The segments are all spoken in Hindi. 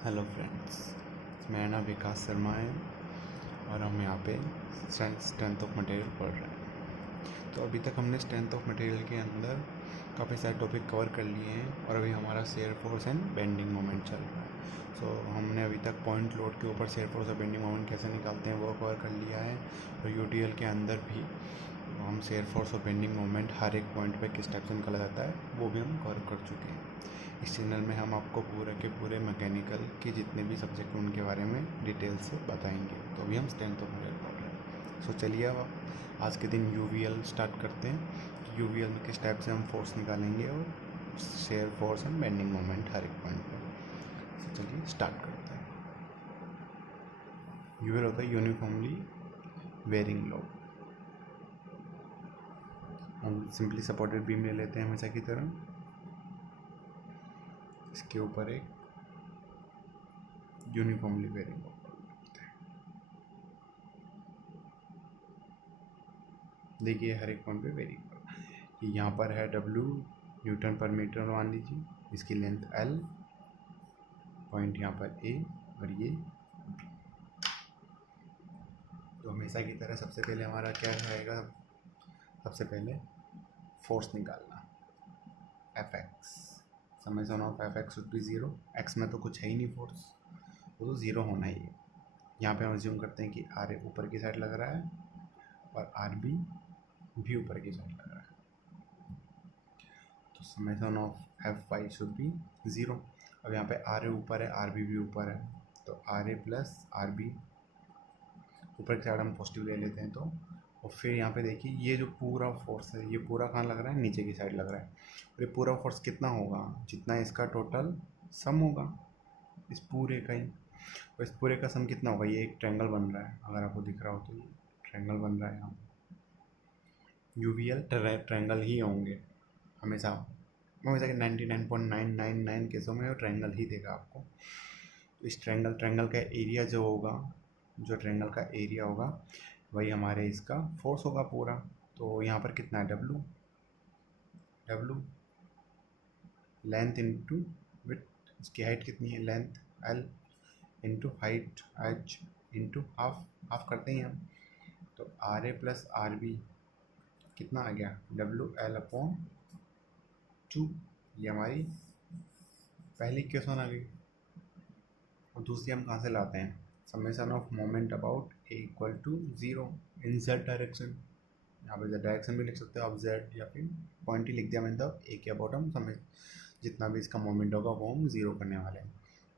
हेलो फ्रेंड्स, मेरा नाम विकास शर्मा है और हम यहाँ पे स्ट्रेंथ ऑफ मटेरियल पढ़ रहे हैं। तो अभी तक हमने स्ट्रेंथ ऑफ मटेरियल के अंदर काफ़ी सारे टॉपिक कवर कर लिए हैं और अभी हमारा share force and bending moment चल रहा है। सो हमने अभी तक पॉइंट लोड के ऊपर शेयर फोर्स और बेंडिंग मोमेंट कैसे निकालते हैं वो कवर कर लिया है, और यूटीएल के अंदर भी हम शेयर फोर्स और बेंडिंग मोमेंट हर एक पॉइंट पे किस टाइप से निकाला जाता है वो भी हम कवर कर चुके हैं। इस चैनल में हम आपको पूरे के पूरे मैकेनिकल के जितने भी सब्जेक्ट हैं उनके बारे में डिटेल से बताएंगे। तो अभी हम स्ट्रेंथ ऑफ मटेरियल पढ़ रहे हैं। सो चलिए अब आज के दिन यूवीएल स्टार्ट करते हैं कि यूवीएल में किस टाइप से हम फोर्स निकालेंगे और shear force and bending moment हर एक पॉइंट पर। सो चलिए स्टार्ट करते हैं। यूवीएल होता है यूनिफॉर्मली वेरिंग लोड। हम सिंपली सपोर्टेड बीम ले लेते हैं हमेशा की तरह। इसके ऊपर एक यूनिफॉर्मली वेरिंग लोड करते हैं। देखिए हर एक पॉइंट पे वेरी कर, यहाँ पर है W न्यूटन पर मीटर मान लीजिए, इसकी लेंथ L, पॉइंट यहाँ पर A और ये B। तो हमेशा की तरह सबसे पहले हमारा क्या रहेगा, सबसे पहले फोर्स निकालना Fx। Summation of Fx should be 0। x में तो कुछ है ही नहीं फोर्स, वो तो 0 होना ही है। यहाँ पे हम अज्यूम करते हैं कि आर ऊपर की साइड लग रहा है और आर बी भी ऊपर की साइड लग रहा है। तो summation of F why should be 0। अब यहाँ पे आर ए ऊपर है, आर बी भी ऊपर है, तो R A plus R B ऊपर की साइड हम पॉजिटिव ले लेते हैं। तो और फिर यहाँ पे देखिए ये जो पूरा फोर्स है ये पूरा कहाँ लग रहा है, नीचे की साइड लग रहा है। और ये पूरा फोर्स कितना होगा, जितना इसका टोटल सम होगा इस पूरे का ही। और इस पूरे का सम कितना होगा, ये एक ट्रायंगल बन रहा है, अगर आपको दिख रहा हो तो ये ट्रायंगल बन रहा है। यहाँ यूवीएल ट्रायंगल ही होंगे हमेशा के 99.999 केसों में वो ट्रायंगल ही देगा आपको। तो इस ट्रायंगल का एरिया जो होगा, जो ट्रायंगल का एरिया होगा वही हमारे इसका फोर्स होगा पूरा। तो यहाँ पर कितना है, W लेंथ इंटू विड्थ, इसकी हाइट कितनी है, length L into height H into half करते हैं हम। तो R A plus R B कितना आ गया, WL/2। ये हमारी पहली इक्वेशन आ गई। और दूसरी हम कहाँ से लाते हैं, summation of moment about A equal to 0 in z direction. यहाँ पे z डायरेक्शन भी लिख सकते हो आप, z या फिर पॉइंट ही लिख दिया मैंने, तो ए के अबाउट हम समय जितना भी इसका मोमेंट होगा वो हम 0 करने वाले हैं।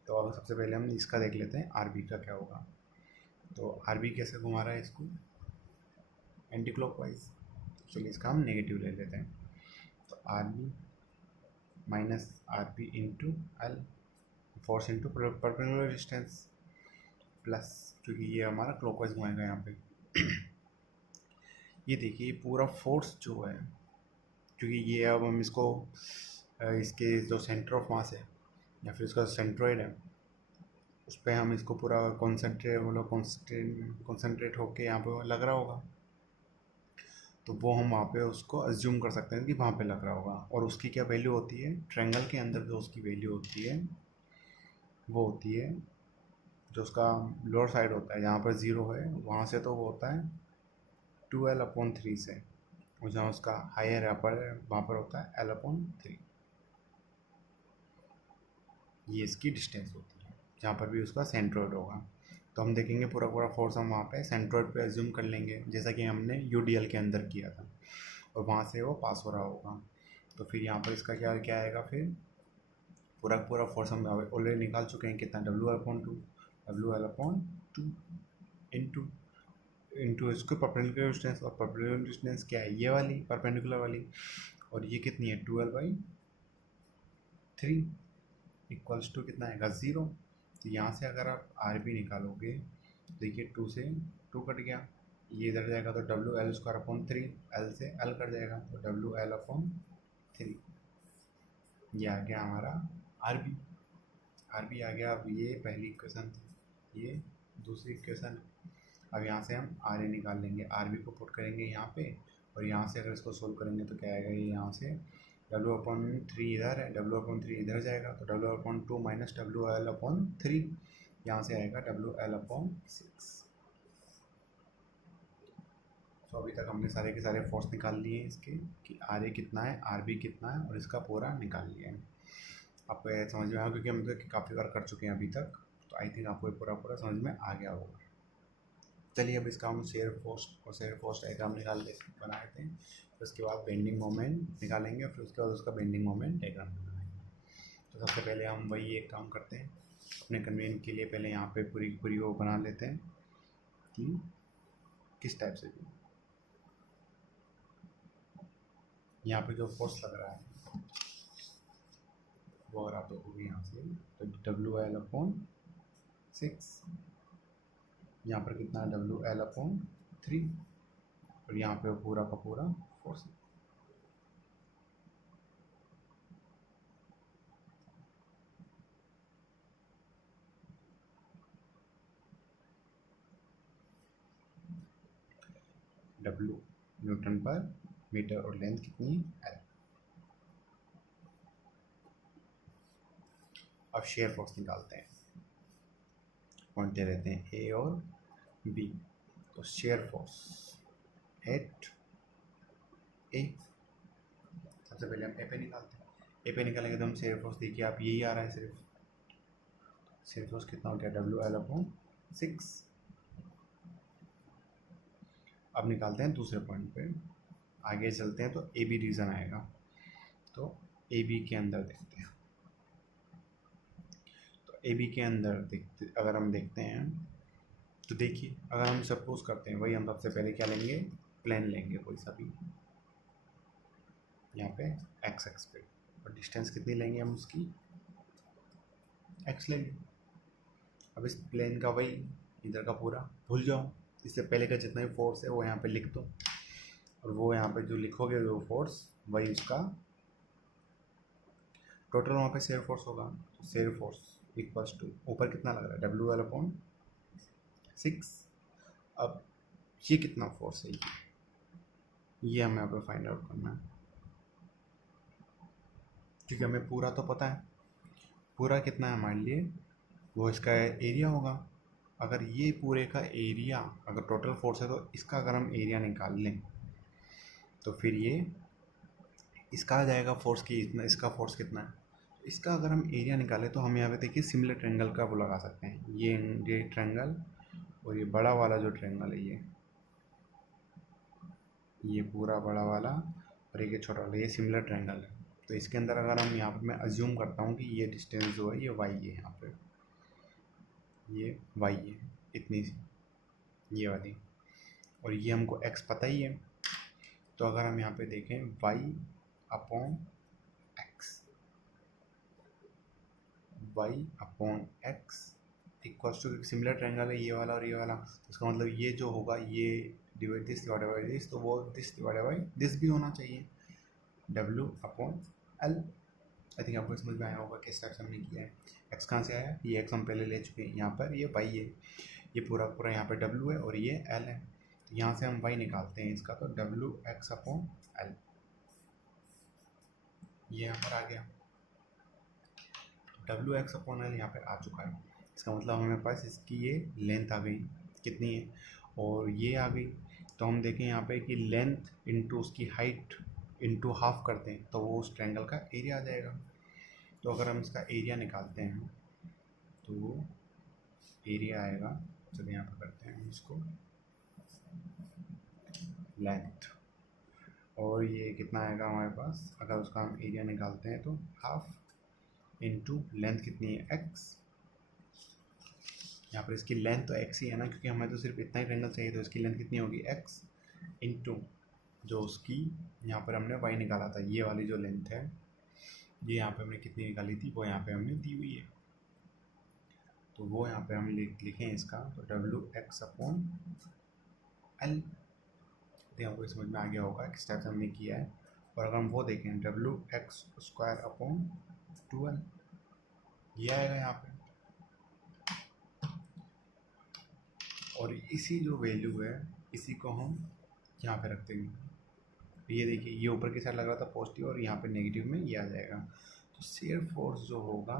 तो अब सबसे पहले हम इसका देख लेते हैं आर बी का क्या होगा। तो आर बी कैसे घुमा रहा है इसको, एंटी क्लॉकवाइज। चलिए इसका हम नेगेटिव ले लेते हैं। तो R B minus R B into L, force into perpendicular distance, plus क्योंकि ये हमारा क्लॉकवाइज घुमाएगा यहाँ पे। ये देखिए पूरा फोर्स जो है, क्योंकि ये अब हम इसको इसके जो सेंटर ऑफ मास है या फिर इसका सेंट्रोइड है उस पर हम इसको पूरा कॉन्सेंट्रेट होके यहाँ पे लग रहा होगा। तो वो हम वहाँ पे उसको अज्यूम कर सकते हैं कि वहाँ पे लग रहा होगा। और उसकी क्या वैल्यू होती है, ट्रायंगल के अंदर जो उसकी वैल्यू होती है वो होती है, जो उसका लोअर साइड होता है जहाँ पर 0 है वहाँ से तो वो होता है 2L/3 से, और जहाँ उसका हायर अपर है वहाँ पर होता है L/3। ये इसकी डिस्टेंस होती है जहाँ पर भी उसका सेंट्रोइड होगा। तो हम देखेंगे पूरा फोर्स हम वहाँ पे सेंट्रोइड पे एज्यूम कर लेंगे, जैसा कि हमने यूडीएल के अंदर किया था, और वहाँ से वो पास हो रहा होगा। तो फिर यहाँ पर इसका क्या क्या आएगा, फिर पूरा फोर्स हम ऑलरेडी निकाल चुके हैं, कितना WL/2 इंटू इसको परपेंडिकुलर डिस्टेंस। और परपेंडिकुलर डिस्टेंस क्या है, ये वाली परपेंडिकुलर वाली, और ये कितनी है 12/3 इक्वल्स टू कितना आएगा 0। तो यहाँ से अगर आप आर बी निकालोगे तो देखिए 2 से 2 कट गया, ये इधर जाएगा तो WL²/3, L से L कट जाएगा तो WL/3। ये आ गया हमारा आर बी आ गया। अब ये पहली इक्वेशन थी, ये दूसरी इक्वेशन। अब यहाँ से हम आर ए निकाल लेंगे, आर बी को पुट करेंगे यहाँ पे, और यहाँ से अगर इसको सोल्व करेंगे तो क्या आएगा, ये यहाँ से W/3 इधर है, W/3 इधर जाएगा तो W/2 माइनस WL/3 यहाँ से आएगा WL/6। तो अभी तक हमने सारे के सारे फोर्स निकाल लिए इसके कि RA कितना है, RB कितना है और इसका पूरा निकाल लिया है। आपको ये समझ में आया क्योंकि हम तो काफ़ी बार कर चुके हैं अभी तक, तो आई थिंक आपको ये पूरा समझ में आ गया होगा। चलिए अब इसका हम शेयर फोर्स और शेयर फोर्स डायग्राम बना लेते हैं। फिर उसके बाद बेंडिंग मोमेंट निकालेंगे, फिर उसके बाद उसका बेंडिंग मोमेंट डायग्राम बनाएंगे। तो सबसे पहले हम वही एक काम करते हैं, अपने कन्वीनियंस के लिए पहले यहाँ पे पूरी वो बना लेते हैं कि किस टाइप से भी यहाँ पे जो फोर्स लग रहा है वो अगर आप देखोगे यहाँ से तो WL/6, यहाँ पर कितना है WL/3 और यहाँ पे पूरा का पूरा फोर्स। W न्यूटन पर मीटर और लेंथ कितनी है L। अब शेयर फोर्स निकालते हैं, पॉइंट दे रहते हैं A और B। तो शेयर फोर्स एट A, सबसे पहले हम A पे निकालते हैं। A पे निकालेंगे तो हम शेयर फोर्स देखिए आप यही आ रहा है, सिर्फ शेयर फोर्स कितना हो गया WL/6। अब निकालते हैं दूसरे पॉइंट पे, आगे चलते हैं तो AB रीजन आएगा। तो AB के अंदर देखते हैं, तो AB के अंदर अगर हम देखते हैं तो देखिए अगर हम सपोज करते हैं वही, हम सबसे पहले क्या लेंगे, प्लेन लेंगे कोई सा भी यहाँ पे x पे, और डिस्टेंस कितनी लेंगे हम उसकी x लेंगे। अब इस प्लेन का वही इधर का पूरा भूल जाओ, इससे पहले का जितना भी फोर्स है वो यहाँ पे लिख दो, और वो यहाँ पे जो लिखोगे वो फोर्स वही उसका टोटल वहाँ पे शेयर फोर्स होगा। तो शेयर फोर्स इक्वल्स टू ऊपर कितना लग रहा है WL/6। अब ये कितना फोर्स है ये हमें यहाँ पे फाइंड आउट करना है, क्योंकि हमें पूरा तो पता है, पूरा कितना है हमारे लिए वो इसका एरिया होगा। अगर ये पूरे का एरिया अगर टोटल फोर्स है तो इसका अगर हम एरिया निकाल लें तो फिर ये इसका आ जाएगा फोर्स की इतना, इसका फोर्स कितना है। इसका अगर हम एरिया निकालें तो हम यहाँ पे देखिए सिमिलर ट्रायंगल का वो लगा सकते हैं, ये ट्रायंगल और ये बड़ा वाला जो ट्रायंगल है ये पूरा बड़ा वाला और ये छोटा वाला, ये सिमिलर ट्रायंगल है। तो इसके अंदर अगर हम यहाँ पर मैं अज्यूम करता हूँ कि ये डिस्टेंस जो है ये y है, यहाँ पे ये y है इतनी सी ये वाली, और ये हमको x पता ही है। तो अगर हम यहाँ पे देखें y/x equals to similar triangle है ये वाला और ये वाला, इसका मतलब ये जो होगा ये divide this divide by this, तो वो दिस डिवाइड बाई दिस भी होना चाहिए W/L। आई थिंक आपको समझ में आया होगा किस टाइप से हमने किया है। x कहाँ से आया, ये x हम पहले ले चुके हैं, यहाँ पर ये y है, ये पूरा पूरा यहाँ पर W है और ये L है। तो यहाँ से हम y निकालते हैं इसका, तो WX/L ये यहाँ पर आ गया, WX/L यहाँ पर आ चुका है। इसका मतलब हमारे पास इसकी ये लेंथ आ गई कितनी है और ये आ गई। तो हम देखें यहाँ पे कि लेंथ इंटू उसकी हाइट इंटू हाफ करते हैं तो वो उस ट्रायंगल का एरिया आ जाएगा। तो अगर हम इसका एरिया निकालते हैं तो एरिया आएगा, चलिए यहाँ पर करते हैं हम इसको लेंथ, और ये कितना आएगा हमारे पास अगर उसका हम एरिया निकालते हैं तो हाफ इंटू लेंथ कितनी है x। यहाँ पर इसकी लेंथ तो x ही है ना, क्योंकि हमें तो सिर्फ इतना ही ट्रायंगल चाहिए, तो इसकी लेंथ कितनी होगी x इंटू जो उसकी यहाँ पर हमने y निकाला था, ये वाली जो लेंथ है ये यहाँ पे हमने कितनी निकाली थी वो यहाँ पे हमने दी हुई है। तो वो यहाँ पे हम लिखें इसका तो WX/L। आपको समझ में आ गया होगा किस टाइप से हमने किया है। और अगर हम वो देखें WX²/12 ये आएगा यहाँ पे, और इसी जो वैल्यू है इसी को हम यहाँ पे रख देंगे, तो ये देखिए ये ऊपर की साइड लग रहा था पॉजिटिव और यहाँ पे नेगेटिव में ये आ जाएगा। तो शेयर फोर्स जो होगा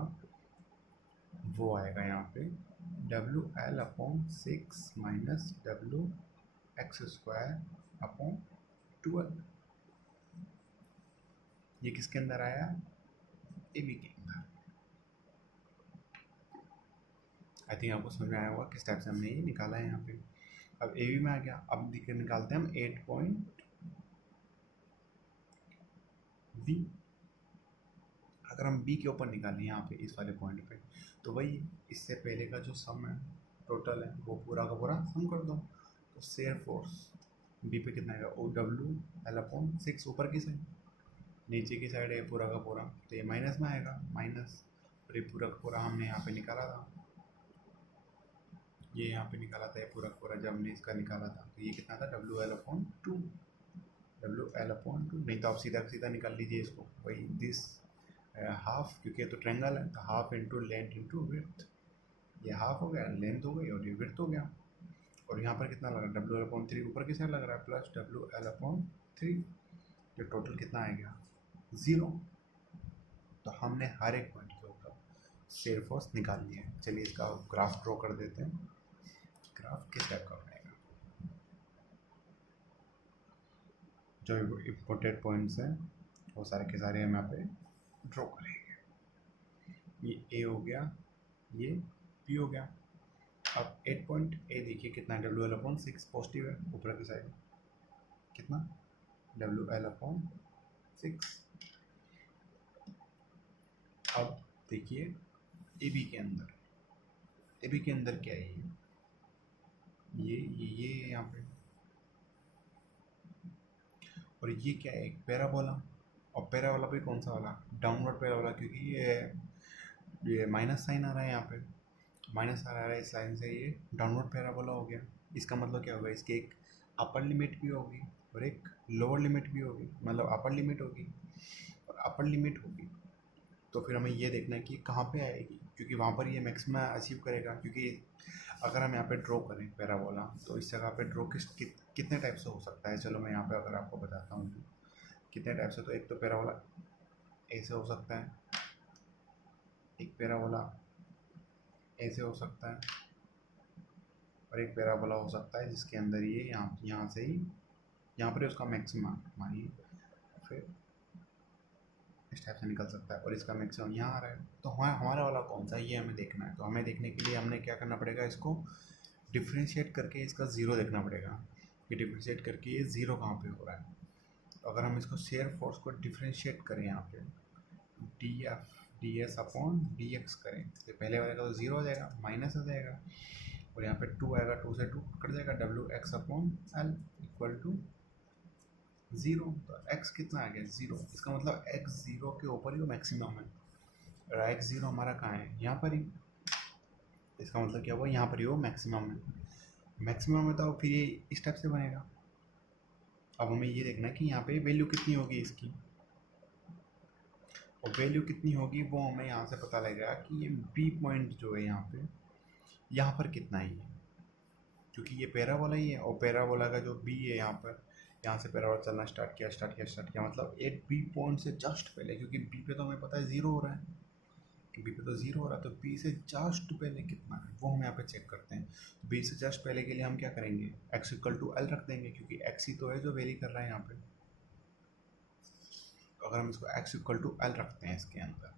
वो आएगा यहाँ पे WL/6 माइनस WX²/12। ये किसके अंदर आया? AB के अंदर। आई थिंक आपको समझ में आया होगा किस टाइप से हमने ये निकाला है यहाँ पे। अब AB में आ गया। अब निकालते हैं हम 8 पॉइंट B। अगर हम B के ऊपर निकालें यहाँ पे इस वाले पॉइंट पे, तो वही इससे पहले का जो सम है टोटल है वो पूरा का पूरा सम कर दो। तो शेयर फोर्स B पे कितना आएगा? OWL/6 ऊपर की साइड, नीचे की साइड है पूरा का पूरा, तो ये माइनस में आएगा माइनस। और ये पूरा का पूरा हमने यहाँ पे निकाला था, ये यहाँ पे निकाला था, ये पूरा का पूरा जब हमने इसका निकाला था तो ये कितना था? WL/2। WL/2 नहीं तो आप सीधा सीधा निकाल लीजिए इसको, वही दिस हाफ, क्योंकि ये तो ट्रेंगल है तो half into length into width. ये हाफ हो गया, लेंथ हो गई और ये विड्थ हो गया। और यहाँ पर कितना लग रहा है? WL/3 ऊपर की साइड लग रहा है प्लस WL/3। तो टोटल कितना आ गया? 0। तो हमने हर एक पॉइंट के ऊपर शेयर फोर्स निकाल लिया है। चलिए इसका ग्राफ ड्रॉ कर देते हैं। ग्राफ किस टाइप का बनेगा? जो इम्पोर्टेंट पॉइंट्स हैं वो सारे के सारे हम यहाँ पे ड्रॉ करेंगे। ये A हो गया, ये B हो गया। अब 8 पॉइंट A देखिए कितना है? WL/6 पॉजिटिव है ऊपर की साइड, कितना? WL/6। अब देखिए AB के अंदर, AB के अंदर क्या है? ये यहाँ पे, और ये क्या है? एक पैराबोला। और पैराबोला भी कौन सा वाला? डाउनवर्ड पैराबोला, क्योंकि ये माइनस साइन आ रहा है यहाँ पे, माइनस आ रहा है इस लाइन से, ये डाउनवर्ड पैराबोला हो गया। इसका मतलब क्या होगा? इसकी एक अपर लिमिट भी होगी और एक लोअर लिमिट भी होगी, मतलब अपर लिमिट होगी और अपर लिमिट होगी। तो फिर हमें ये देखना है कि कहाँ पे आएगी, क्योंकि वहाँ पर ये मैक्सिमम अचीव करेगा। क्योंकि अगर हम यहाँ पे ड्रॉ करें पैराबोला तो इस जगह पे ड्रॉ कितने टाइप से हो सकता है? चलो मैं यहाँ पे अगर आपको बताता हूँ कितने टाइप से। तो एक तो पैराबोला ऐसे हो सकता है, एक पैराबोला ऐसे हो सकता है, और एक पैराबोला हो सकता है जिसके अंदर ये यहाँ से ही यहाँ पर उसका मैक्सिमम मानिए फिर इस टाइप से निकल सकता है, और इसका मैक्सिमम यहाँ आ रहा है। तो हमारा वाला कौन सा है ये हमें देखना है। तो हमें देखने के लिए हमने क्या करना पड़ेगा? इसको डिफ्रेंशिएट करके इसका ज़ीरो देखना पड़ेगा कि डिफ्रेंशिएट करके ये ज़ीरो कहाँ पे हो रहा है। तो अगर हम इसको शेयर फोर्स को डिफ्रेंशिएट करें यहाँ पे ds/dx करें तो पहले वाले का तो ज़ीरो हो जाएगा, माइनस हो जाएगा, और यहाँ पे 2 आएगा, 2 से 2 कट जाएगा, WX/L इक्वल टू 0। तो x कितना आ गया? 0। इसका मतलब x 0 के ऊपर ही वो मैक्सिमम है, और x 0 हमारा कहाँ है? यहाँ पर ही। इसका मतलब क्या हुआ? यहाँ पर ही वो मैक्सिमम है। मैक्सिमम है तो फिर ये इस टाइप से बनेगा। अब हमें ये देखना है कि यहाँ पे वैल्यू कितनी होगी इसकी, और वैल्यू कितनी होगी वो हमें यहाँ से पता लगेगा कि ये B पॉइंट जो है यहाँ पर कितना ही है, क्योंकि ये पैराबोला ही है, और पैराबोला का जो B है यहाँ से पैराबोला चलना स्टार्ट किया, मतलब एक B पॉइंट से जस्ट पहले, क्योंकि B पे तो हमें पता है 0 हो रहा है, B पे तो 0 हो रहा है, तो B से जस्ट पहले कितना है वो हम यहाँ पे चेक करते हैं। तो B से जस्ट पहले के लिए हम क्या करेंगे? x=L रख देंगे, क्योंकि x ही तो है जो वेरी कर रहा है यहाँ पे। तो अगर हम इसको x=L रखते हैं इसके अंदर,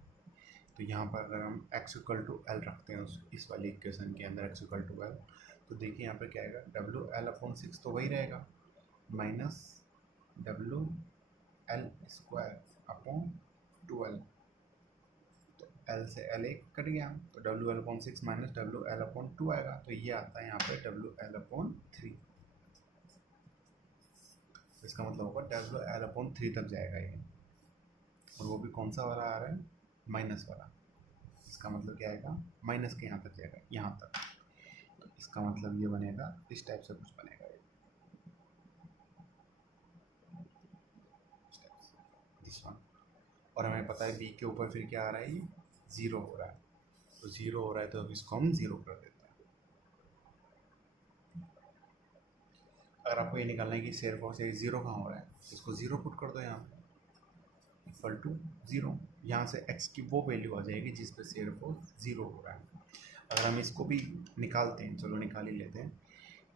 तो यहाँ पर अगर हम x=L रखते हैं इस वाली इक्वेशन के अंदर x=L, तो देखिए यहाँ पर क्या आएगा? WL/6 तो वही रहेगा माइनस WL²/12। तो L से L एक कट गया, तो WL/6 माइनस WL/2 आएगा, तो ये आता है यहाँ पे WL/3। इसका मतलब होगा WL/3 तक जाएगा ये, और वो भी कौन सा वाला आ रहा है? माइनस वाला। इसका मतलब क्या आएगा? माइनस के यहाँ तक जाएगा, यहाँ तक। तो इसका मतलब ये बनेगा, इस टाइप से कुछ बनेगा ये, दिस वन। और हमें पता है B के ऊपर फिर क्या आ रहा है? ये 0 हो रहा है, तो 0 हो रहा है तो इसको हम 0 कर देते हैं। अगर आपको ये निकालना है कि शेयर फोर्स ये ज़ीरो कहाँ हो रहा है, इसको ज़ीरो पुट कर दो यहाँ पे, इक्वल टू ज़ीरो। यहाँ से x की वो वैल्यू आ जाएगी जिस पे शेयर फोर्स ज़ीरो हो रहा है। अगर हम इसको भी निकालते हैं, चलो निकाल ही लेते हैं,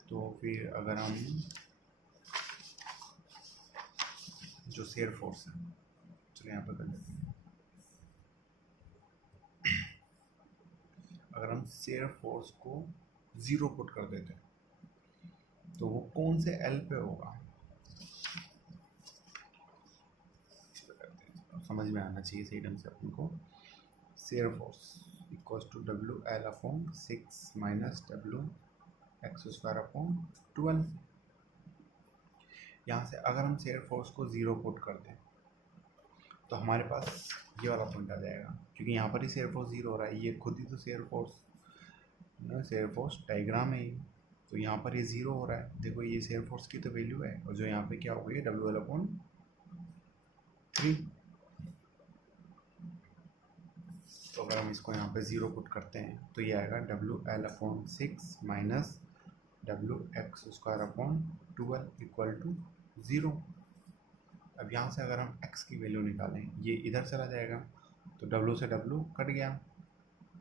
तो फिर अगर हम जो शेयर फोर्स है, चलो यहाँ पर कर लेते हैं, अगर हम शेयर फोर्स को ज़ीरो पुट कर देते हैं तो वो कौन से एल पे होगा, इस पे करते हैं, समझ में आना चाहिए सही ढंग से अपन को। Shear force equals to W L upon 6 minus W X square upon 12। यहाँ से अगर हम शेयर फोर्स को ज़ीरो पुट कर दें तो हमारे पास ये वाला पॉइंट आ जाएगा, क्योंकि यहाँ पर ही शेयर फोर्स ज़ीरो हो रहा है, ये खुद ही तो शेयर फोर्स डायग्राम है ये, तो यहाँ पर ये ज़ीरो हो रहा है। देखो ये शेयर फोर्स की तो वैल्यू है, और जो यहाँ पे क्या हो गई है, डब्ल्यू एल अपॉन 3। तो अगर हम इसको यहाँ पे ज़ीरो पुट करते हैं तो ये आएगा W L upon 6 minus W X square upon 12 equal to 0। अब यहाँ से अगर हम x की वैल्यू निकालें, ये इधर चला जाएगा, तो w से w कट गया,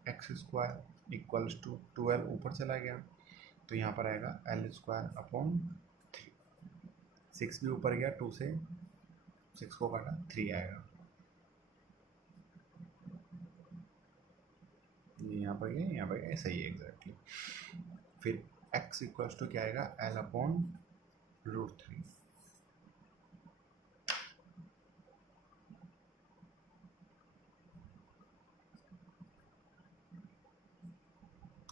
एक्स स्क्वायर इक्वल्स टू 12 ऊपर चला गया, तो यहाँ पर आएगा एल स्क्वायर अपॉन 3। 6 भी ऊपर गया, 2 से 6 को काटा, 3 आएगा, ये यहाँ पर गया, यहाँ पर गया, सही है एग्जैक्टली। फिर x इक्वल्स टू क्या आएगा, L upon √3।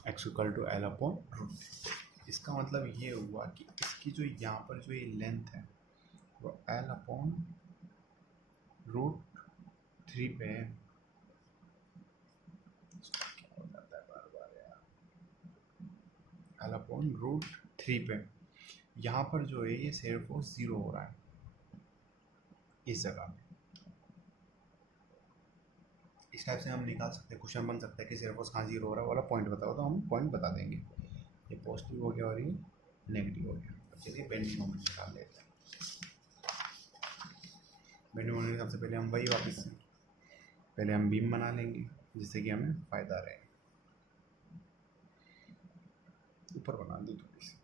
X equal to L upon √3। इसका मतलब ये हुआ कि इसकी जो यहाँ पर जो ये लेंथ है वो एल अपॉन √3 पे है। क्या हो जाता है बार बार यार, एल अपॉन √3 पे यहाँ पर जो है ये शेयर फोर्स ज़ीरो हो रहा है इस जगह पे। इस टाइप से हम निकाल सकते हैं, क्वेश्चन बन सकता है कि शेयर फोर्स कहाँ ज़ीरो हो रहा है वाला पॉइंट बताओ, तो हम पॉइंट बता देंगे। ये पॉजिटिव हो गया और ये नेगेटिव हो गया। चलिए बेंडिंग मोमेंट निकाल लेते हैं। बेंडिंग मोमेंट सबसे पहले हम वही वापस पहले हम बीम बना लेंगे जिससे कि हमें फ़ायदा रहे। ऊपर बना दी थोड़ी सी,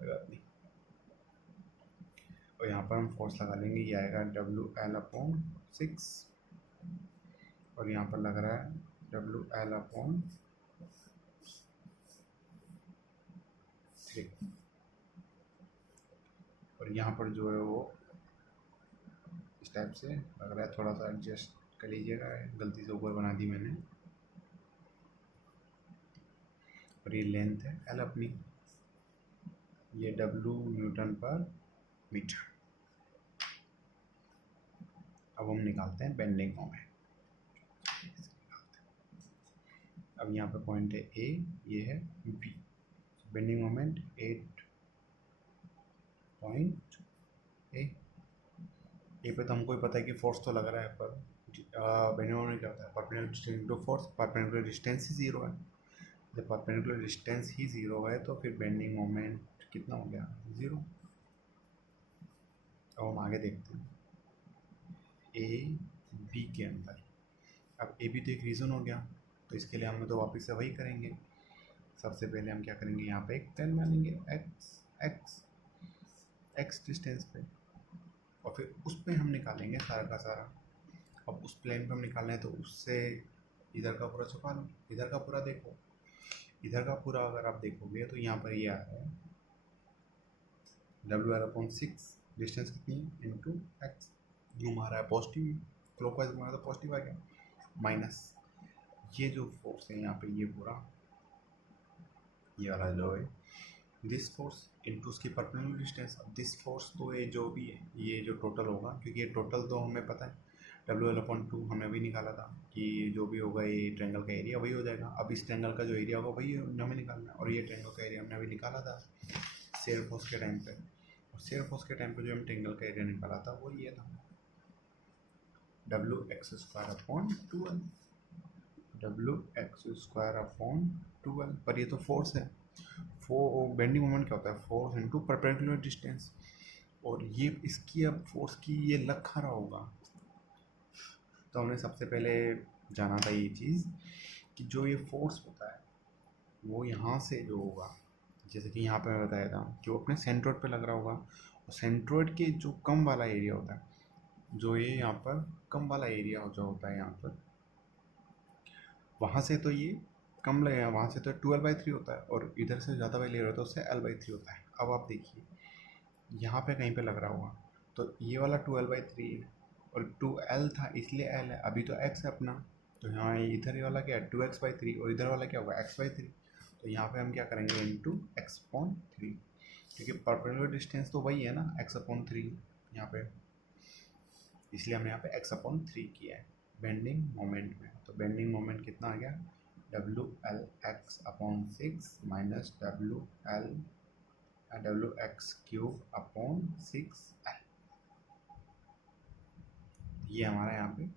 नहीं, और यहाँ पर हम फोर्स लगा लेंगे, ये आएगा डब्ल्यू एल अपॉन 6 और यहाँ पर लग रहा है डब्ल्यू एल अपॉन 3 और यहाँ पर जो है वो इस टाइप से लग रहा है, थोड़ा सा एडजस्ट कर लीजिएगा, गलती से ऊपर बना दी मैंने। और ये लेंथ है एल अपनी, ये डब्ल्यू न्यूटन पर मीटर। अब हम निकालते हैं बेंडिंग मोमेंट। अब यहाँ पे पॉइंट है ए, ये है B, bending moment 8 point A पे तो हमको ही पता है कि फोर्स तो लग रहा है, पर बेंडिंग मोमेंट क्या होता है, perpendicular distance into force. Perpendicular distance ही ज़ीरो है, जब परपेंडिकुलर डिस्टेंस ही ज़ीरो है तो फिर बेंडिंग मोमेंट कितना हो गया, 0। अब हम आगे देखते हैं ए बी के अंदर। अब ए बी तो एक रीज़न हो गया, तो इसके लिए हम तो वापस से वही करेंगे। सबसे पहले हम क्या करेंगे, यहाँ पे एक टेन मानेंगे एक्स डिस्टेंस पे, और फिर उस पर हम निकालेंगे सारा का सारा। अब उस प्लेन पे हम निकालना है तो उससे इधर का पूरा छुपा लो, इधर का पूरा देखो, इधर का पूरा अगर आप देखोगे तो यहाँ पर ये आ रहा है डब्ल्यू एल अपॉन 6, डिस्टेंस कितनी है इंटू एक्स, घुमा रहा है पॉजिटिव, क्लॉकवाइज घुमा रहा है तो पॉजिटिव आ गया, माइनस ये जो फोर्स है यहाँ पे ये पूरा ये वाला जो है दिस फोर्स इंटू उसकी परपेंडिकुलर डिस्टेंस। अब दिस फोर्स तो ये जो भी है ये जो टोटल होगा, क्योंकि ये टोटल तो हमें पता है डब्ल्यू एल अपॉन 2 हमने भी निकाला था कि जो भी होगा ये ट्रायंगल का एरिया वही हो जाएगा। अब इस ट्रायंगल का जो एरिया होगा वही हमें निकालना है, और ये ट्रायंगल का एरिया हमने अभी निकाला था शेयर फोर्स के टाइम पे, और शेयर फोर्स के टाइम पे जो हम ट्रायंगल का एरिया निकाला था वो ये था W X square upon 12, W X square upon 12। पर ये तो फोर्स है, बेंडिंग मोमेंट क्या होता है, फोर्स इनटू परपेंडिकुलर डिस्टेंस, और ये इसकी अब फोर्स की ये लग खा रहा होगा। तो हमने सबसे पहले जाना था ये चीज़ कि जो ये फोर्स होता है वो यहाँ से जो होगा, जैसे कि यहाँ पे मैं बताया था कि वो अपने सेंट्रोइड पे लग रहा होगा, और सेंट्रोइड के जो कम वाला एरिया होता है, जो ये यहाँ पर कम वाला एरिया हो जो होता है यहाँ पर, वहाँ से तो ये कम लगेगा, वहाँ से तो 12/3 होता है, और इधर से ज़्यादा वाला एरिया होता है उससे L/3 होता है। अब आप देखिए यहाँ पे कहीं पे लग रहा होगा, तो ये वाला 12/3 है और 2L था इसलिए L है, अभी तो X है अपना, तो यहाँ इधर वाला क्या है 2x/3 और इधर वाला क्या होगा x/3, तो यहाँ पे हम क्या करेंगे इंटू x/3, क्योंकि परपेंडिकुलर डिस्टेंस तो वही है ना x/3 यहाँ पे, इसलिए हमने यहाँ पे x/3 किया है बेंडिंग मोमेंट में। तो बेंडिंग मोमेंट कितना आ गया, WL(x/6 माइनस WX3/6L, ये हमारा यहाँ पे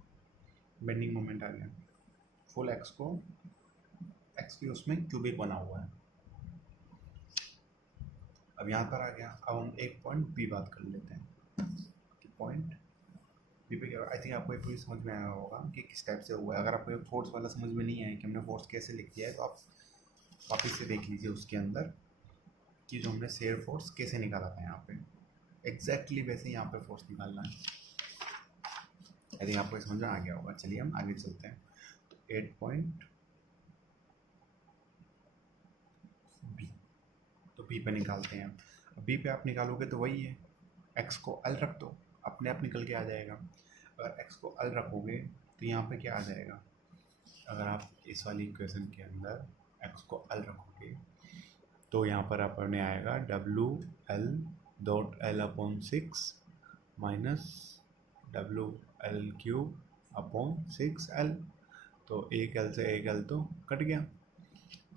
बेंडिंग मोमेंट आ गया। फुल x को x की उसमें क्यूबिक बना हुआ है। अब यहाँ पर आ गया, अब हम एक पॉइंट B बात कर लेते हैं कि पॉइंट B पे क्या, आई थिंक आपको ये पूरी समझ में आया होगा कि किस टाइप से हुआ है। अगर आपको ये फोर्स वाला समझ में नहीं आया कि हमने फोर्स कैसे लिख दिया है, तो आप वापस से देख लीजिए उसके अंदर कि जो हमने शेयर फोर्स कैसे निकाला था यहाँ पे, एग्जैक्टली वैसे यहाँ पे फोर्स निकालना है। आई थिंक आपको समझ में आ गया होगा। चलिए हम आगे चलते हैं। तो 8 पॉइंट B, तो B पे निकालते हैं। अब B पे आप निकालोगे तो वही है, x को L रख दो, अपने आप निकल के आ जाएगा। अगर x को L रखोगे तो यहाँ पे क्या आ जाएगा, अगर आप इस वाली इक्वेशन के अंदर x को L रखोगे तो यहाँ पर अपने आएगा WL.L/6 माइनस WL3/6L, तो एक L से एक L तो कट गया,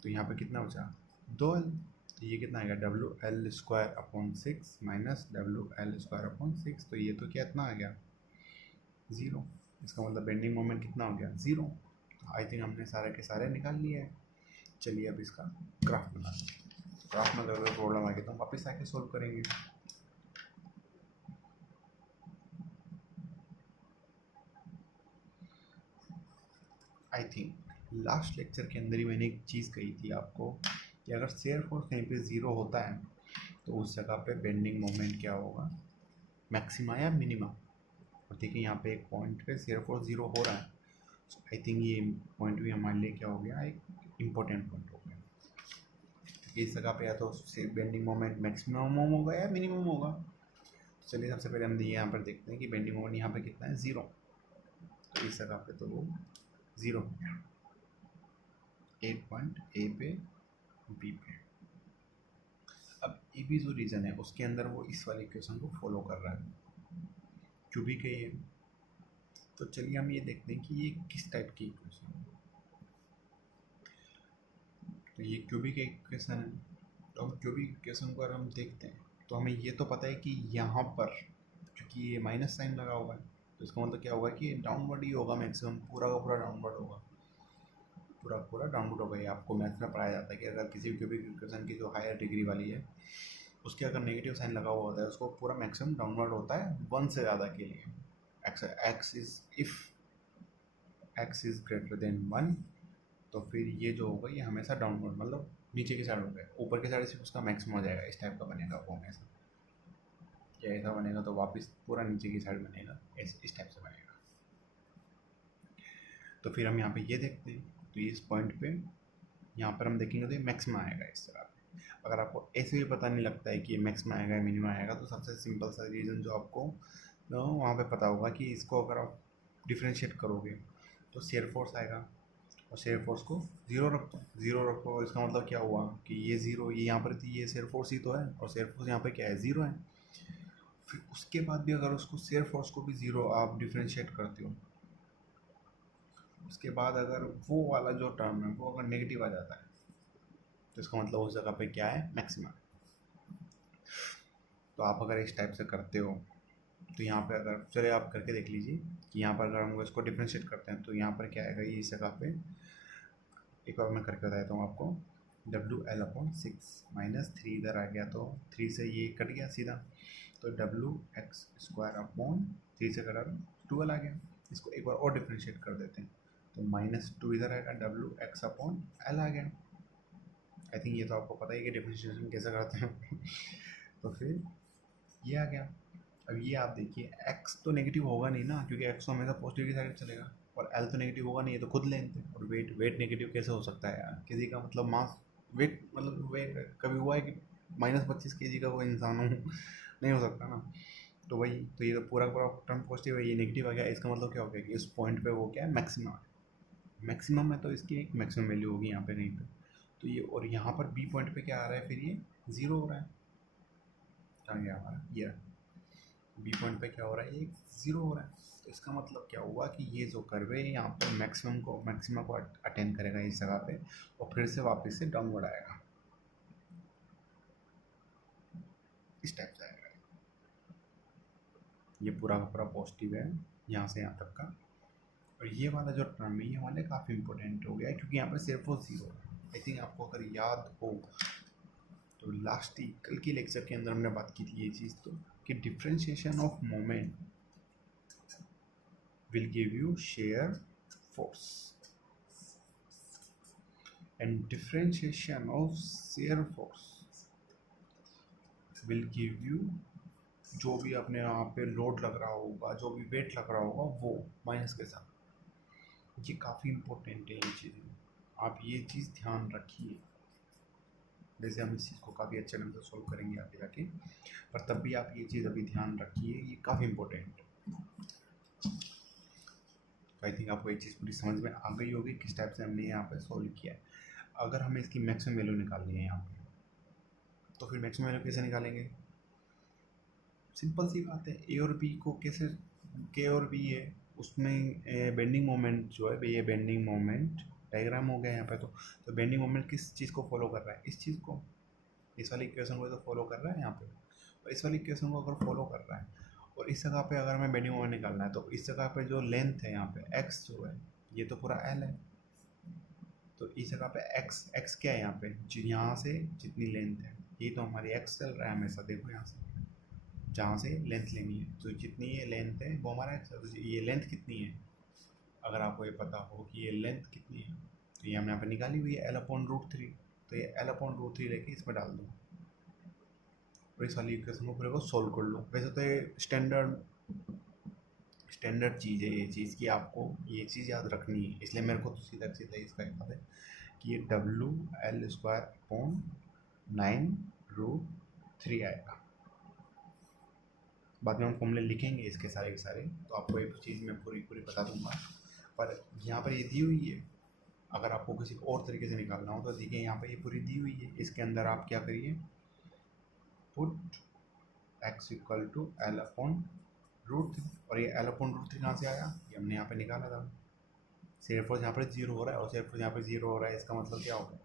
तो यहाँ पे कितना बचा 2L, तो ये कितना आएगा WL²/6 माइनस WL²/6, तो ये तो क्या इतना आ गया 0। इसका मतलब बेंडिंग मोमेंट कितना हो गया 0। तो आई थिंक हमने सारे के सारे निकाल लिए हैं। चलिए अब इसका ग्राफ बना लें। ग्राफ में अगर प्रॉब्लम आ गई तो हम वापस आके सोल्व करेंगे। आई थिंक लास्ट लेक्चर के अंदर ही मैंने एक चीज़ कही थी आपको कि अगर शेयर फोर्स कहीं पे 0 होता है तो उस जगह पे बेंडिंग मोमेंट क्या होगा, मैक्सिमा या मिनिमा। और देखिए यहाँ पे एक पॉइंट पे शेयर फोर्स 0 हो रहा है, सो आई थिंक ये पॉइंट भी हमारे लिए क्या हो गया, एक इम्पोर्टेंट पॉइंट हो गया। इस जगह पे या तो बेंडिंग मोमेंट मैक्सिमम होगा या मिनिमम होगा। तो चलिए सबसे पहले हम यहाँ पर देखते हैं कि बेंडिंग मोमेंट यहाँ पे कितना है 0, तो इस जगह पे तो वो 0 हो गया 8 पॉइंट A पे B पे। अब ए बी जो रीजन है उसके अंदर वो इस वाले इक्वेशन को फॉलो कर रहा है, क्यूबिक है ये। तो चलिए हम ये देखते हैं कि ये किस टाइप की इक्वेशन है। तो ये क्यूबिक इक्वेशन है, तो हम क्यूबिक इक्वेशन को अगर हम देखते हैं तो हमें ये तो पता है कि यहाँ पर क्योंकि ये माइनस साइन लगा हुआ है, तो इसका मतलब क्या होगा कि डाउनवर्ड ही होगा, मैक्सिमम पूरा का पूरा डाउनवर्ड होगा, पूरा डाउनवर्ड होगा। ये आपको मैथ्स में पढ़ाया जाता है कि अगर किसी क्यूबिक इक्वेशन की जो हायर डिग्री वाली है उसके अगर नेगेटिव साइन लगा हुआ होता है उसको पूरा मैक्सिमम डाउनवर्ड होता है 1 से ज़्यादा के लिए। एक्स इज़ ग्रेटर देन 1, तो फिर ये जो होगा ये हमेशा डाउनवर्ड मतलब नीचे की साइड होगा, ऊपर की साइड से उसका मैक्सिमम हो जाएगा। इस टाइप का बनेगा वो हमेशा, या ऐसा बनेगा तो वापस पूरा नीचे की साइड बनेगा, इस टाइप से बनेगा। तो फिर हम यहाँ पे ये देखते हैं, तो इस पॉइंट पे यहाँ पर हम देखेंगे तो ये मैक्सिमम आएगा इस तरह। अगर आपको ऐसे भी पता नहीं लगता है कि ये मैक्सिमम आएगा या मिनिमम आएगा, तो सबसे सिंपल सा रीज़न जो आपको वहाँ पे पता होगा कि इसको अगर आप डिफ्रेंशिएट करोगे तो शेयर फोर्स आएगा, और शेयर फोर्स को 0 रखो। इसका मतलब क्या हुआ कि ये 0 ये यहाँ पर थी, ये शेयर फोर्स ही तो है, और शेयर फोर्स यहाँ पे क्या है 0 है। फिर उसके बाद भी अगर उसको शेयर फोर्स को भी 0 आप डिफ्रेंशिएट करते हो, उसके बाद अगर वो वाला जो टर्म है वो अगर नेगेटिव आ जाता है तो इसका मतलब उस जगह पे क्या है मैक्सिमम। तो आप अगर इस टाइप से करते हो तो यहाँ पे अगर चलिए आप करके देख लीजिए कि यहाँ पर अगर हम इसको डिफ्रेंशिएट करते हैं तो यहाँ पर क्या आएगा, ये इस जगह पे एक बार मैं करके बताता हूँ आपको। WL/6 -3 इधर आ गया तो 3 से ये कट गया सीधा, तो WX² 3 से कटा 12 आ गया। इसको एक बार और डिफ्रेंशिएट कर देते हैं, तो -2 इधर आएगा, WX/L आ गया। आई थिंक ये तो आपको पता ही कि डिफ्रेंशिएशन कैसे करते हैं तो फिर ये आ गया। अब ये आप देखिए x तो नेगेटिव होगा नहीं ना, क्योंकि x तो हमेशा पॉजिटिव की साइड चलेगा, और L तो नेगेटिव होगा नहीं, ये तो खुद लेंथ है। और वेट नेगेटिव कैसे हो सकता है यार, किसी का मतलब मास वेट मतलब वेट कभी हुआ है कि -25 kg का कोई इंसान हो नहीं हो सकता ना। तो वही, तो ये तो पूरा पूरा टर्म पॉजिटिव है, ये नेगेटिव आ गया। इसका मतलब क्या हो गया कि इस पॉइंट पे वो क्या है, मैक्सिमम है। मैक्सिमम है तो इसकी एक मैक्सिमम वैल्यू होगी यहाँ पे कहीं पे। तो ये, और यहाँ पर बी पॉइंट पे क्या आ रहा है, फिर ये 0 हो रहा है। कहाँ गया हमारा ये, बी पॉइंट पे क्या हो रहा है, ये 0 हो रहा है। तो इसका मतलब क्या हुआ कि ये जो कर्व है यहाँ पे मैक्सिमम को अटेंड करेगा इस जगह पे, और फिर से वापस से डाउनवर्ड आएगा, इस टाइप से आएगा। ये पूरा का पूरा पॉजिटिव है यहाँ से यहाँ तक का। और ये वाला जो टर्म है ये हमारे काफ़ी इंपॉर्टेंट हो गया है, क्योंकि यहाँ पर सिर्फ वो 0 है। आई थिंक आपको अगर याद हो तो लास्ट कल की लेक्चर के अंदर हमने बात की थी ये चीज़, तो कि differentiation of moment will give you shear force and differentiation of shear force will give you जो भी अपने यहाँ पे लोड लग रहा होगा, जो भी वेट लग रहा होगा वो माइनस के साथ। ये काफ़ी इम्पोर्टेंट है ये चीज़ें, आप ये चीज़ ध्यान रखिए। वैसे हम इस चीज़ को काफ़ी अच्छे ढंग से सोल्व करेंगे आगे जाके, पर तब भी आप ये चीज़ अभी ध्यान रखिए, ये काफ़ी इम्पोर्टेंट है। आई थिंक आपको एक चीज़ पूरी समझ में आ गई होगी किस टाइप से हमने यहाँ पे सोल्व किया है। अगर हमें इसकी मैक्सिमम वैल्यू निकालनी है यहाँ पे, तो फिर मैक्सिमम वैल्यू कैसे निकालेंगे, सिंपल सी बात है। ए और बी को कैसे, के और बी है, उसमें बेंडिंग मोमेंट जो है, ये बेंडिंग मोमेंट डायग्राम हो गया यहाँ पे। तो बेंडिंग मोमेंट किस चीज़ को फॉलो कर रहा है, इस चीज़ को, इस वाली इक्वेशन को तो फॉलो कर रहा है यहाँ पे, और इस वाली इक्वेशन को अगर फॉलो कर रहा है, और इस जगह पे अगर हमें बेंडिंग मोमेंट निकालना है, तो इस जगह पे जो लेंथ है यहाँ पे x जो है, ये तो पूरा l है। तो इस जगह पे x क्या है यहाँ पे, यहाँ से जितनी लेंथ है, ये तो हमारी x चल रहा है हमेशा। देखो यहाँ से जहाँ से लेंथ लेनी है, तो जितनी ये लेंथ है वो हमारा x है। तो ये लेंथ कितनी है, अगर आपको ये पता हो कि ये लेंथ कितनी है, तो ये हमने यहाँ पे निकाली हुई है L/√3। तो ये L/√3 लेके इसमें डाल दो, और इस वाली इक्वेशन को पूरे को सोल्व कर लो। वैसे तो ये स्टैंडर्ड चीज़ है ये चीज़, कि आपको ये चीज़ याद रखनी है, इसलिए मेरे को तो सीधा सीधा इसका याद है कि ये WL²/9√3 आएगा। बाद में हम फॉर्मूले लिखेंगे इसके सारे के सारे, तो आपको एक चीज़ मैं पूरी पूरी बता दूंगा। पर यहाँ पर ये दी हुई है, अगर आपको किसी और तरीके से निकालना हो तो देखिए यहाँ पर ये पूरी दी हुई है। इसके अंदर आप क्या करिए, पुट x = L/√3, और ये L/√3 कहाँ से आया, ये हमने यहाँ पे निकाला था। सिर्फ यहाँ पर 0 हो रहा है, और सिर्फ यहाँ पर 0 हो रहा है, इसका मतलब क्या होगा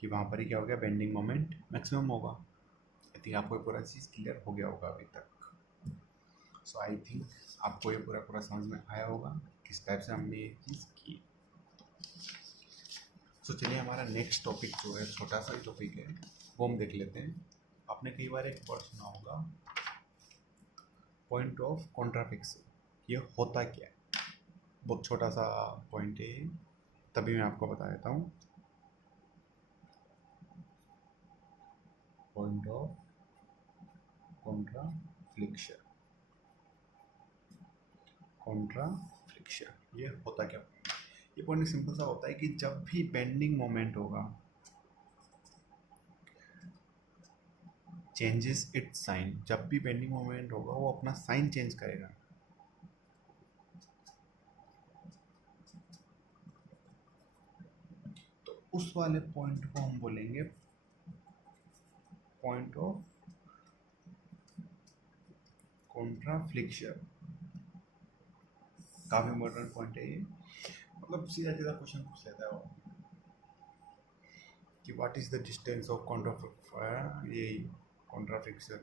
कि वहाँ पर ही क्या हो गया, बेंडिंग मोमेंट मैक्सिमम होगा। आई थिंक आपको ये पूरा चीज़ क्लियर हो गया होगा अभी तक। सो आई थिंक आपको ये पूरा पूरा समझ में आया होगा किस टाइप से हमने ये चीज़ की। सो चलिए हमारा नेक्स्ट टॉपिक जो है, छोटा सा टॉपिक है, वो हम देख लेते हैं। आपने कई बार एक वर्ड सुना होगा, पॉइंट ऑफ कॉन्ट्राफिक्शन। ये होता क्या है, बहुत छोटा सा पॉइंट है, तभी मैं आपको बता देता हूँ। पॉइंट ऑफ कॉन्ट्राफ्लिक्शन, ये होता क्या। ये पॉइंट सिंपल सा होता है कि जब भी बेंडिंग मोमेंट होगा, चेंजेस इट्स साइन, जब भी बेंडिंग मोमेंट होगा वो अपना साइन चेंज करेगा। तो उस वाले पॉइंट को हम बोलेंगे पॉइंट ऑफ कॉन्ट्राफ्लिक्शन। काफी इम्पोर्टेंट पॉइंट है ये, मतलब सीधा सीधा क्वेश्चन पूछ लेता है वो कि what is the distance of contraflexure.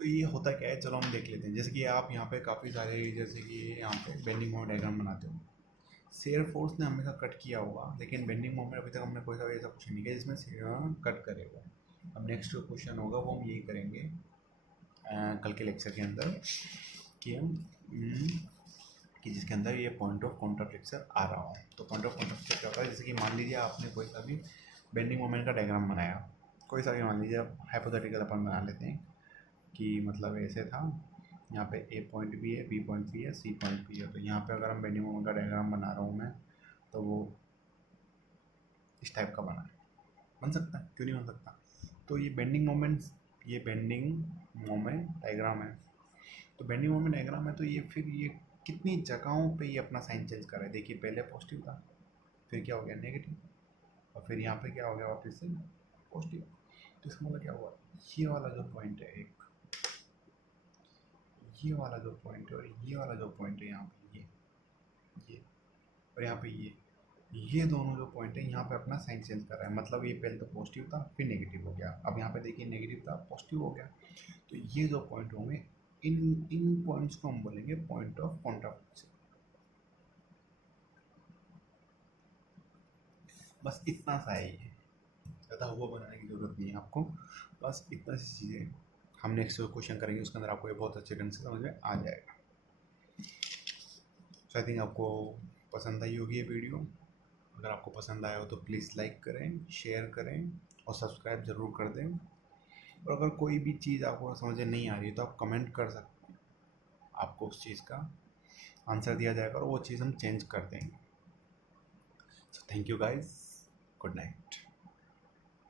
तो ये होता क्या है, चलो हम देख लेते हैं। जैसे कि आप यहाँ पे काफ़ी सारे, जैसे कि यहाँ पे बेंडिंग मोमेंट डायग्राम बनाते हो, शेयर फोर्स ने हमेशा कट किया होगा, लेकिन बेंडिंग मोमेंट अभी तक हमने कोई सा ऐसा क्वेश्चन नहीं किया जिसमें कट करेगा। अब नेक्स्ट जो क्वेश्चन होगा वो हम यही करेंगे कल के लेक्चर के अंदर कि हम कि जिसके अंदर ये पॉइंट ऑफ कॉन्टैक्ट लेक्चर आ रहा हो। तो पॉइंट ऑफ कॉन्टैक्ट लेक्चर क्या होता है, जैसे कि मान लीजिए आपने कोई सा भी बेंडिंग मोमेंट का डायग्राम बनाया, कोई सा भी मान लीजिए, हाइपोथेटिकल अपन बना लेते हैं कि मतलब ऐसे था, यहाँ पे ए पॉइंट भी है, बी पॉइंट भी है, सी पॉइंट भी है। तो यहाँ पे अगर हम बेंडिंग मोमेंट का डायग्राम बना रहा हूँ मैं, तो वो इस टाइप का बन सकता है, क्यों नहीं बन सकता। तो ये बेंडिंग मोमेंट डायग्राम है। तो बेंडिंग मोमेंट डायग्राम है, तो ये फिर ये कितनी जगहों पे ये अपना साइन चेंज कर रहा है। देखिए पहले पॉजिटिव था, फिर क्या हो गया नेगेटिव, और फिर यहाँ पे क्या हो गया वापस से पॉजिटिव। तो इसका मतलब क्या हुआ, ये वाला जो पॉइंट है एक, ये वाला जो पॉइंट है और ये वाला जो पॉइंट है यहाँ पे ये और यहाँ पे ये दोनों जो पॉइंट है यहाँ पे अपना साइन चेंज कर रहा है। मतलब ये पहले तो पॉजिटिव था फिर नेगेटिव हो गया, अब यहाँ पे देखिए नेगेटिव था पॉजिटिव हो गया। तो ये जो पॉइंट होंगे इन पॉइंट्स को हम बोलेंगे पॉइंट ऑफ कॉन्टैक्ट। बस इतना सा है, ये ज़्यादा हुआ बनाने की ज़रूरत नहीं है आपको, बस इतना सी चीज़ें हम नेक्स्ट क्वेश्चन करेंगे, उसके अंदर आपको ये बहुत अच्छे ढंग से समझ में आ जाएगा। सो आई थिंक आपको पसंद आई होगी ये वीडियो। अगर आपको पसंद आया हो तो प्लीज़ लाइक करें, शेयर करें और सब्सक्राइब ज़रूर कर दें। और अगर कोई भी चीज़ आपको समझ में नहीं आ रही है तो आप कमेंट कर सकते हैं, आपको उस चीज़ का आंसर दिया जाएगा और वो चीज़ हम चेंज कर देंगे। So thank you guys, good night.